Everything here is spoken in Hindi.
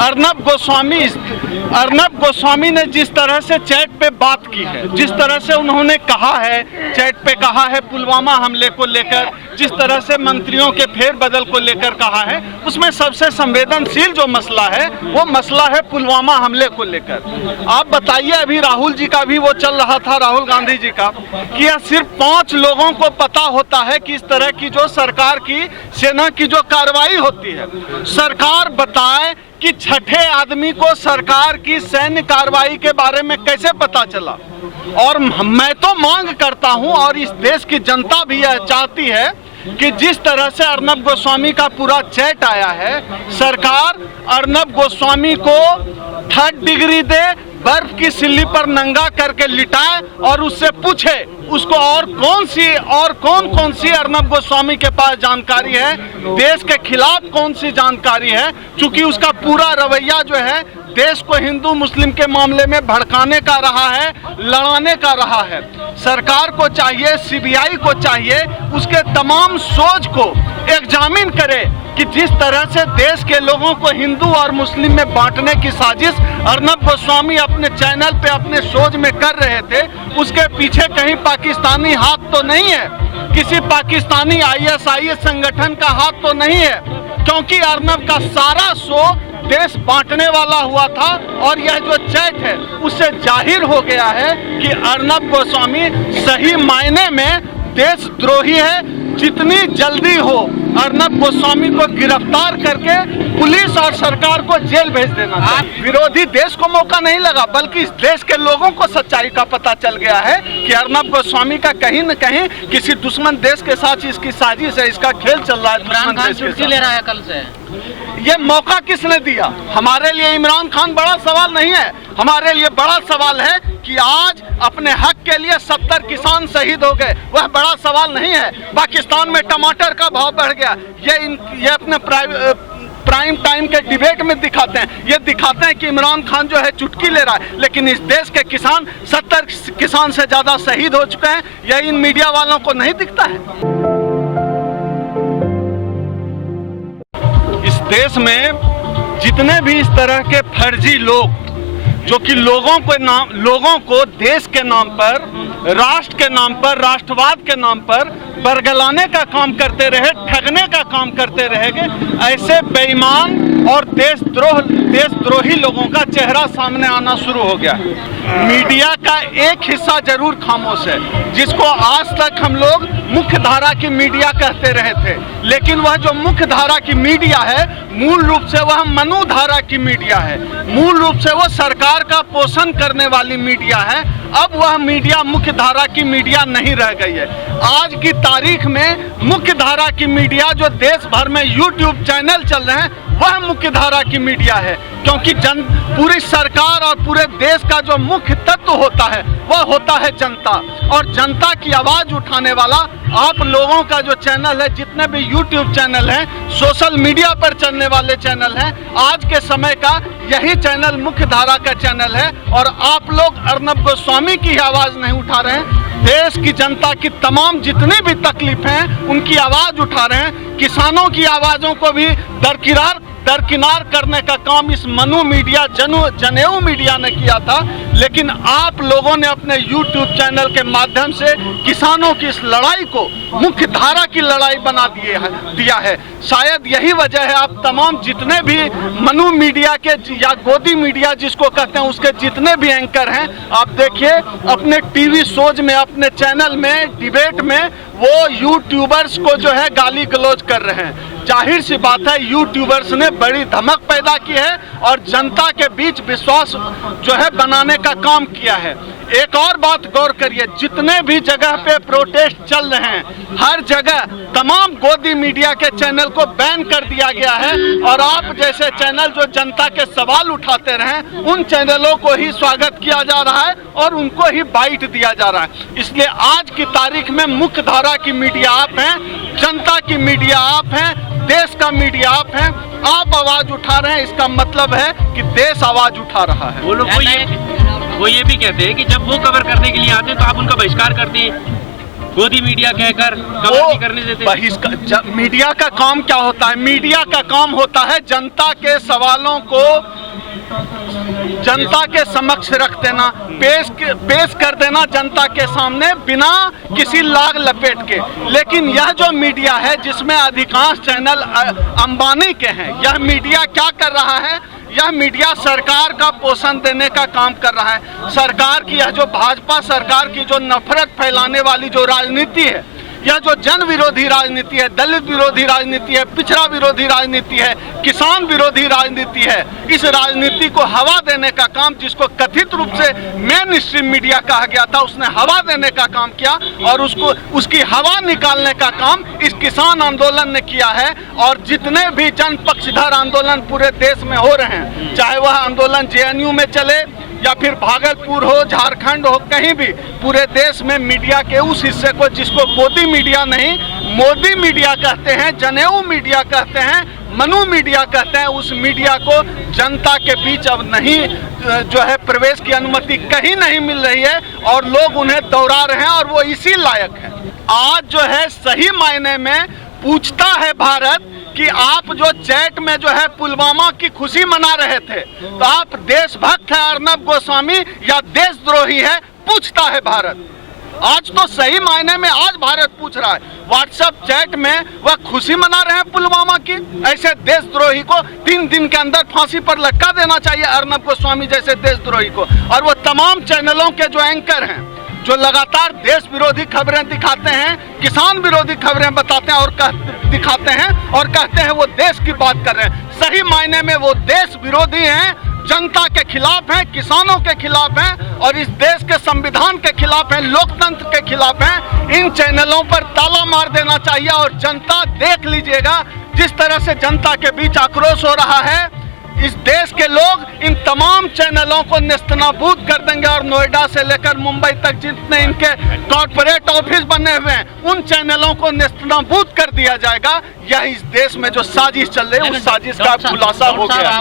अर्नब गोस्वामी ने जिस तरह से चैट पे बात की है, जिस तरह से उन्होंने कहा है, चैट पे कहा है पुलवामा हमले को लेकर, जिस तरह से मंत्रियों के फेरबदल को लेकर कहा है, उसमें सबसे संवेदनशील जो मसला है वो मसला है पुलवामा हमले को लेकर। आप बताइए, अभी राहुल जी का भी वो चल रहा था, राहुल गांधी जी का, कि यह सिर्फ 5 लोगों को पता होता है कि इस तरह की जो सरकार की, सेना की जो कार्रवाई होती है। सरकार बताए कि छठे आदमी को सरकार की सैन्य कार्रवाई के बारे में कैसे पता चला। और मैं तो मांग करता हूं, और इस देश की जनता भी यह चाहती है कि जिस तरह से अर्नब गोस्वामी का पूरा चैट आया है, सरकार अर्नब गोस्वामी को 3rd डिग्री दे, बर्फ की सिल्ली पर नंगा करके लिटाए और उससे पूछे उसको और कौन सी अर्नब गोस्वामी के पास जानकारी है, देश के खिलाफ कौन सी जानकारी है। चूंकि उसका पूरा रवैया जो है देश को हिंदू मुस्लिम के मामले में भड़काने का रहा है, लड़ाने का रहा है। सरकार को चाहिए, सीबीआई को चाहिए, उसके तमाम सोच को एग्जामिन करे कि जिस तरह से देश के लोगों को हिंदू और मुस्लिम में बांटने की साजिश अर्नब गोस्वामी अपने चैनल पे, अपने शोज में कर रहे थे, उसके पीछे कहीं पाकिस्तानी हाथ तो नहीं है, किसी पाकिस्तानी ISIS संगठन का हाथ तो नहीं है, क्योंकि अर्नब का सारा शो देश बांटने वाला हुआ था। और यह जो चैट है उससे जाहिर हो गया है कि अर्नब गोस्वामी सही मायने में देशद्रोही है। जितनी जल्दी हो अर्नब गोस्वामी को गिरफ्तार करके पुलिस और सरकार को जेल भेज देना चाहिए। विरोधी देश को मौका नहीं लगा, बल्कि इस देश के लोगों को सच्चाई का पता चल गया है कि अर्नब गोस्वामी का कहीं न कहीं किसी दुश्मन देश के साथ इसकी साजिश है, इसका खेल चल रहा है। इमरान खान छुट्टी ले रहा है कल से। ये मौका किसने दिया? हमारे लिए इमरान खान बड़ा सवाल नहीं है, हमारे लिए बड़ा सवाल है कि आज अपने हक के लिए 70 किसान शहीद हो गए, वह बड़ा सवाल नहीं है। पाकिस्तान में टमाटर का भाव बढ़ गया, ये अपने प्राइम टाइम के डिबेट में दिखाते हैं, ये दिखाते हैं कि इमरान खान जो है चुटकी ले रहा है, लेकिन इस देश के किसान 70 किसान से ज्यादा शहीद हो चुके हैं। यह इन मीडिया वालों को नहीं दिखता है। इस देश में जितने भी इस तरह के फर्जी लोग जो कि लोगों को देश के नाम पर, राष्ट्र के नाम पर, राष्ट्रवाद के नाम पर बरगलाने का काम करते रहे, ठगने का काम करते रहेंगे, ऐसे बेईमान और देशद्रोही लोगों का चेहरा सामने आना शुरू हो गया। मीडिया का एक हिस्सा जरूर खामोश है, जिसको आज तक हम लोग मुख्य धारा की मीडिया कहते रहे थे, लेकिन वह जो मुख्य धारा की मीडिया है मूल रूप से वह मनु धारा की मीडिया है, मूल रूप से वह सरकार का पोषण करने वाली मीडिया है। अब वह मीडिया मुख्य धारा की मीडिया नहीं रह गई है। आज की तारीख में मुख्य धारा की मीडिया जो देश भर में YouTube चैनल चल रहे हैं वह मुख्य धारा की मीडिया है, क्योंकि पूरी सरकार और पूरे देश का जो मुख्य तत्व होता है वह होता है जनता, और जनता की आवाज उठाने वाला आप लोगों का जो चैनल है, जितने भी YouTube चैनल हैं, सोशल मीडिया पर चलने वाले चैनल हैं, आज के समय का यही चैनल मुख्य धारा का चैनल है। और आप लोग अर्नब गोस्वामी की आवाज नहीं उठा रहे हैं, देश की जनता की तमाम जितनी भी तकलीफ हैं उनकी आवाज उठा रहे हैं। किसानों की आवाजों को भी दरकिनार करने का काम इस मनु मीडिया, जनेऊ मीडिया ने किया था, लेकिन आप लोगों ने अपने YouTube चैनल के माध्यम से किसानों की इस लड़ाई को मुख्य धारा की लड़ाई बना दिया है। शायद यही वजह है आप तमाम जितने भी मनु मीडिया के या गोदी मीडिया जिसको कहते हैं उसके जितने भी एंकर हैं, आप देखिए अपने टीवी शोज में, अपने चैनल में, डिबेट में वो यूट्यूबर्स को जो है गाली गलौज कर रहे हैं। जाहिर सी बात है यूट्यूबर्स ने बड़ी धमक पैदा की है और जनता के बीच विश्वास जो है बनाने का काम किया है। एक और बात गौर करिए, जितने भी जगह पे प्रोटेस्ट चल रहे हैं हर जगह तमाम गोदी मीडिया के चैनल को बैन कर दिया गया है, और आप जैसे चैनल जो जनता के सवाल उठाते रहे उन चैनलों को ही स्वागत किया जा रहा है और उनको ही बाइट दिया जा रहा है। इसलिए आज की तारीख में मुख्य धारा की मीडिया आप हैं, जनता की मीडिया आप हैं, देश का मीडिया आप हैं, आप आवाज उठा रहे हैं, इसका मतलब है कि देश आवाज उठा रहा है। वो लोग वो ये भी कहते हैं कि जब वो कवर करने के लिए आते हैं तो आप उनका बहिष्कार करते हैं। गोदी मीडिया कहकर कवर नहीं करने देते। मीडिया का काम क्या होता है? मीडिया का काम होता है जनता के सवालों को जनता के समक्ष रख देना, पेश कर देना जनता के सामने बिना किसी लाग लपेट के। लेकिन यह जो मीडिया है जिसमें अधिकांश चैनल अंबानी के हैं, यह मीडिया क्या कर रहा है? यह मीडिया सरकार का पोषण देने का काम कर रहा है। सरकार की यह जो भाजपा सरकार की जो नफरत फैलाने वाली जो राजनीति है, यह जो जन विरोधी राजनीति है, दलित विरोधी राजनीति है, पिछड़ा विरोधी राजनीति है, किसान विरोधी राजनीति है, इस राजनीति को हवा देने का काम, जिसको कथित रूप से मेन स्ट्रीम मीडिया कहा गया था, उसने हवा देने का काम किया और उसकी हवा निकालने का काम इस किसान आंदोलन ने किया है। और जितने भी जन पक्षधर आंदोलन पूरे देश में हो रहे हैं, चाहे वह आंदोलन जेएनयू में चले या फिर भागलपुर हो, झारखंड हो, कहीं भी पूरे देश में मीडिया के उस हिस्से को जिसको मोदी मीडिया नहीं मोदी मीडिया कहते हैं, जनेऊ मीडिया कहते हैं, मनु मीडिया कहते हैं, उस मीडिया को जनता के बीच अब नहीं जो है प्रवेश की अनुमति कहीं नहीं मिल रही है और लोग उन्हें दौड़ा रहे हैं और वो इसी लायक है। आज जो है सही मायने में पूछता है भारत कि आप जो चैट में जो है पुलवामा की खुशी मना रहे थे, तो आप देशभक्त है अर्नब गोस्वामी या देशद्रोही है? पूछता है भारत। आज तो सही मायने में आज भारत पूछ रहा है। व्हाट्सएप चैट में वह खुशी मना रहे हैं पुलवामा की? ऐसे देशद्रोही को 3 दिन के अंदर फांसी पर लटका देना चाहिए, अर्नब गोस्वामी जैसे देशद्रोही को। और वो तमाम चैनलों के जो एंकर हैं जो लगातार देश विरोधी खबरें दिखाते हैं, किसान विरोधी खबरें बताते हैं और दिखाते हैं और कहते हैं वो देश की बात कर रहे हैं, सही मायने में वो देश विरोधी हैं, जनता के खिलाफ हैं, किसानों के खिलाफ हैं और इस देश के संविधान के खिलाफ हैं, लोकतंत्र के खिलाफ हैं। इन चैनलों पर ताला मार देना चाहिए और जनता देख लीजिएगा जिस तरह से जनता के बीच आक्रोश हो रहा है। इस देश के लोग इन तमाम चैनलों को नेस्तनाबूद कर देंगे और नोएडा से लेकर मुंबई तक जितने इनके कॉर्पोरेट ऑफिस बने हुए हैं उन चैनलों को नेस्तनाबूद कर दिया जाएगा। यह इस देश में जो साजिश चल रही है उस साजिश का खुलासा हो गया।